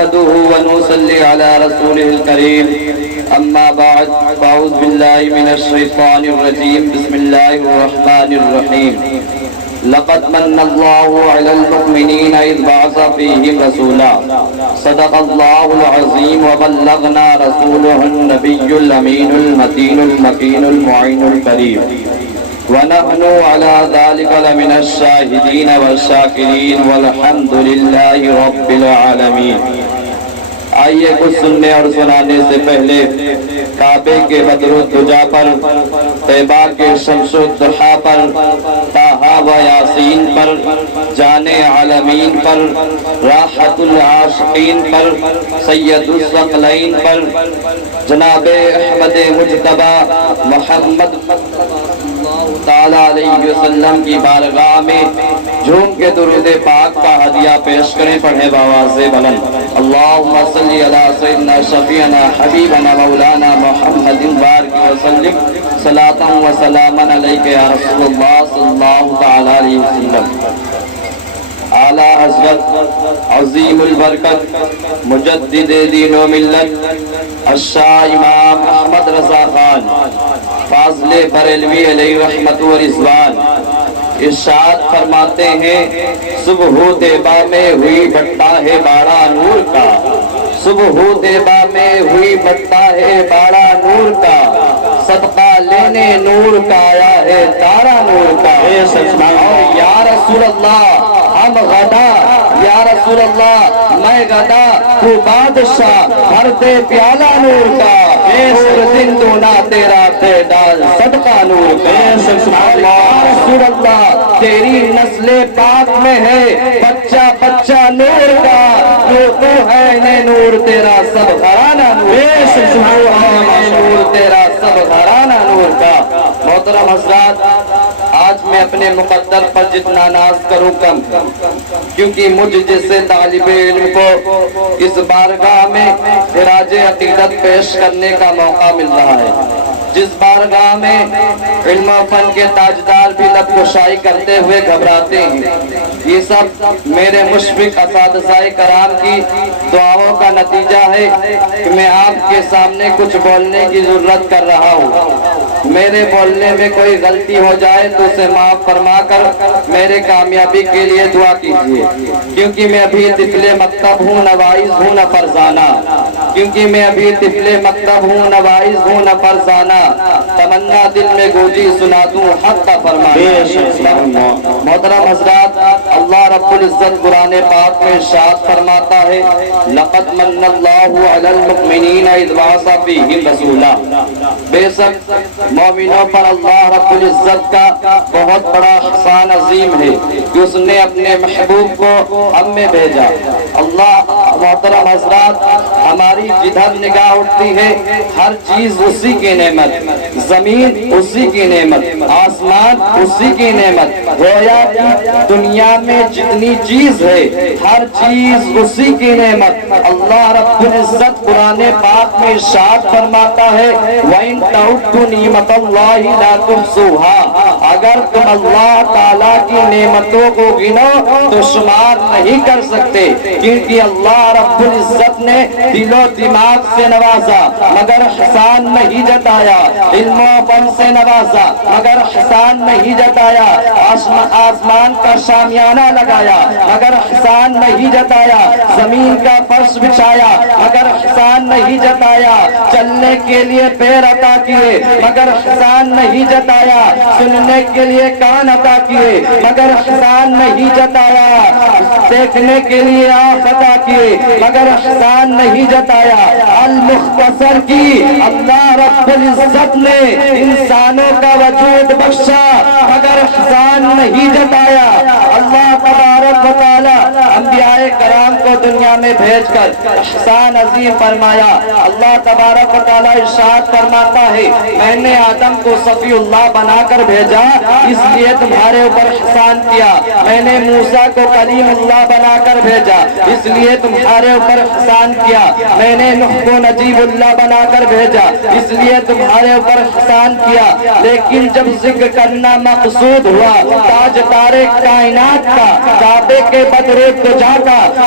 نحمده ونصلي على رسوله الكريم أما بعد فأعوذ بالله من الشيطان الرجيم بسم الله الرحمن الرحيم لقد من الله على المؤمنين إذ بعث فيهم رسولا صدق الله العظيم وبلغنا رسوله النبي الأمين المتين المكين المعين الكريم ونحن على ذلك لمن الشاهدين والشاكرين والحمد لله رب العالمين۔ آئیے کچھ سننے اور سنانے سے پہلے کعبے کے بدر الدجا پر، طیبہ کے شمس الضحیٰ پر، طٰہٰ و یاسین پر، جان عالمین پر، راحت العاشقین پر، سید الثقلین پر، جناب احمد مجتبیٰ محمد تعالیٰ علیہ وسلم کی بارگاہ میں جھوم کے درود پاک کا ہدیہ پیش کریں۔ پڑھیں بآواز بلند، اللہم صلی علی سیدنا شفیعنا حبیبنا مولانا محمد بارک وسلم صلاۃ و سلاما علیک یا رسول اللہ صلی اللہ تعالیٰ علیہ وسلم۔ اعلیٰ حضرت عظیم البرکت مجدد دین و ملت الشاہ امام احمد رضا خان فاضل بریلوی علیہ رحمت و رضوان ارشاد فرماتے ہیں، صبح طیبہ میں ہوئی بٹا ہے باڑا نور کا، صبح طیبہ میں ہوئی بٹا ہے باڑا نور کا، صدقہ لینے نور کا آیا ہے تارا نور کا۔ یا رسول اللہ ہم غدا، یا رسول اللہ میں غدا، تو بادشاہ بھر دے پیالہ نور کا، دن دونا تیرا تعداد صدقہ نور کا۔ یا رسول اللہ تیری نسل پاک میں ہے بچہ بچہ نور کا، تو ہے نور تیرا سب گھرانہ نور تیرا سب گھرانہ نور کا۔ محترم حضرات، آج میں اپنے مقدر پر جتنا ناز کروں کم، کیونکہ مجھ جیسے طالب علم کو اس بارگاہ میں خراج عقیدت پیش کرنے کا موقع مل رہا ہے، جس بارگاہ میں علم و فن کے تاجدار بھی لب کشائی کرتے ہوئے گھبراتے ہیں۔ یہ سب میرے مشفق اساتذہ کرام کی دعاؤں کا نتیجہ ہے کہ میں آپ کے سامنے کچھ بولنے کی ضرورت کر رہا ہوں۔ میرے بولنے میں کوئی غلطی ہو جائے تو اسے معاف فرما کر میرے کامیابی کے لیے دعا کیجیے، کیونکہ میں ابھی طفل مکتب ہوں، نوائز ہوں نہ فرزانہ، کیونکہ میں ابھی طفل مکتب ہوں، نوائز ہوں نہ فرزانہ، تمنا دل میں گوجی سنا دوں حق کا فرمانا۔ محترم حضرات، اللہ رب العزت قرآن پاک میں ارشاد فرماتا ہے، لقد من اللہ علی المؤمنین اذ بعث فیہم رسولا۔ بے شک مومنوں پر اللہ رب العزت کا بہت بڑا احسان عظیم ہے کہ اس نے اپنے محبوب کو ہم میں بھیجا۔ اللہ محترم حضرات، ہماری جدھر نگاہ اٹھتی ہے ہر چیز اسی کی نعمت، زمین اسی کی نعمت، آسمان اسی کی نعمت، گویا دنیا میں جتنی چیز ہے ہر چیز اسی کی نعمت۔ اللہ رب العزت قرآن پاک میں ارشاد فرماتا ہے، وَإِن تَعُدُّوا نِعْمَتَ اللَّهِ لَا تُحْصُوهَا۔ اگر تم اللہ تعالیٰ کی نعمتوں کو گنو تو شمار نہیں کر سکتے، کیونکہ اللہ رب العزت نے دل و دماغ سے نوازا مگر احسان نہیں جتایا، علم و فن سے نوازا مگر احسان نہیں جتایا، آسمان کا شامیانہ لگایا مگر احسان نہیں جتایا، زمین کا فرش بچھایا مگر احسان نہیں جتایا، چلنے کے لیے پیر عطا کیے مگر احسان نہیں جتایا، سننے کے لیے کان عطا کیے مگر احسان نہیں جتایا، دیکھنے کے لیے آنکھ عطا کیے مگر احسان نہیں جتایا۔ المختصر کی اللہ رب العزت نے انسانوں کا وجود بخشا مگر احسان نہیں جتایا۔ اللہ تبارک و تعالی انبیاء کرام کو دنیا میں بھیج کر احسان عظیم فرمایا۔ اللہ تبارک و تعالی ارشاد فرماتا ہے، میں نے آدم کو صفی اللہ بنا کر بھیجا اس لیے تمہارے اوپر احسان کیا، میں نے موسیٰ کو کلیم اللہ بنا کر بھیجا اس لیے تمہارے اوپر احسان کیا، میں نے نوح کو نجیب اللہ بنا کر بھیجا اس لیے تمہارے اوپر احسان کیا۔ لیکن جب ذکر کرنا مقصود ہوا تاج تارے کائنات کا، کعبے کے بدر الدجا کا،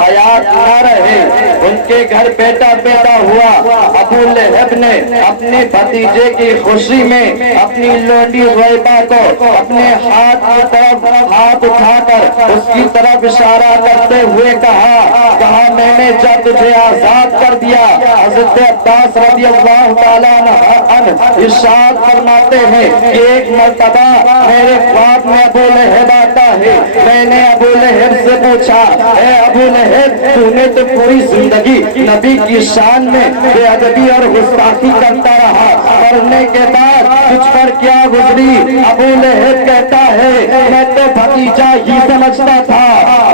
حیات نہ رہے، ان کے گھر بیٹا پیدا ہوا، ابو لہب نے اپنے بھتیجے کی خوشی میں اپنی لونڈی زویبہ کو اپنے ہاتھ کی طرف ہاتھ اٹھا کر اس کی طرف اشارہ کرتے ہوئے کہا میں نے جب تجھے آزاد کر دیا۔ حضرت عباس رضی اللہ تعالیٰ عنہ ارشاد فرماتے ہیں کہ ایک مرتبہ میرے خواب میں ابو لہب آتا ہے، میں نے ابو لہب سے پوچھا اے ابو لہب تو نے تو پوری زندگی نبی کی شان میں بے ادبی اور گستاخی کرتا رہا، مرنے کے بعد تجھ پر کیا گزری؟ ابو لہب کہتا ہے میں تو بھتیجا ہی سمجھتا تھا،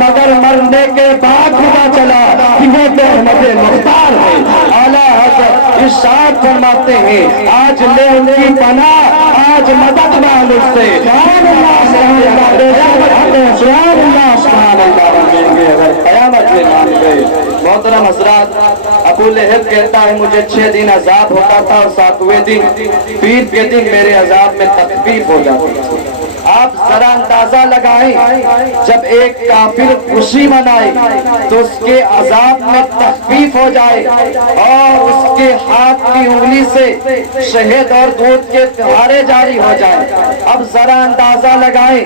مگر مرنے کے بعد پتا چلا کہ وہ تو احمد مختار ہے۔ اعلیٰ حضرت ارشاد فرماتے ہیں آج لے ان کی پناہ، آج مدد مانگ اس سے۔ قیامت میں مان گئے۔ محترم حضرات، ابو لہب کہتا ہے مجھے 6 دن عذاب ہوتا تھا اور 7ویں دن پیر کے دن میرے عذاب میں تخفیف ہو جاتی تھی۔ آپ ذرا اندازہ لگائیں جب ایک کافر خوشی منائے تو اس کے عذاب میں تخفیف ہو جائے اور اس کے ہاتھ کی انگلی سے شہد اور دودھ کے دھارے جاری ہو جائیں۔ اب ذرا اندازہ لگائیں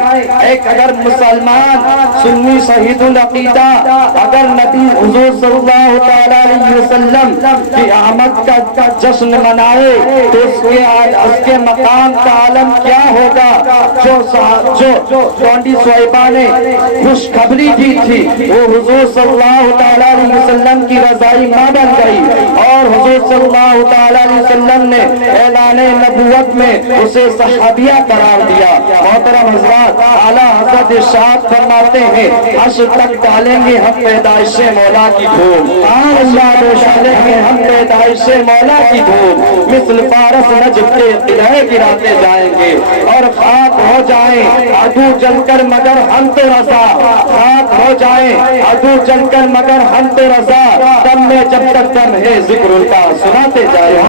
ایک اگر مسلمان سنی شہید العقیدہ اگر نبی حضور صلی اللہ تعالیٰ علیہ وسلم کی آمد کا جشن منائے تو اس کے مقام کا عالم کیا ہوگا؟ جو لونڈی صہیبہ نے خوشخبری دی تھی وہ حضور صلی اللہ تعالیٰ علیہ وسلم کی رضائی ماں بن گئی اور حضور صلی اللہ تعالیٰ علیہ وسلم نے اعلان نبوت میں اسے صحابیہ قرار دیا۔ محترم حضرات، اعلیٰ حضرت ارشاد فرماتے ہیں حشر تک ڈالیں گے ہم پیدائش مولا کی دھوم، ڈالیں گے ہم پیدائش مولا کی دھوم، مثل فارس نجف کے قلعے گراتے جائیں گے اور خاک ہو جائیں عدو جل کر مگر ہم تو رضا، خاک ہو جائیں عدو جل کر مگر ہم تو رضا، دم میں جب تک دم ہے ذکر ان کا سناتے جائیں۔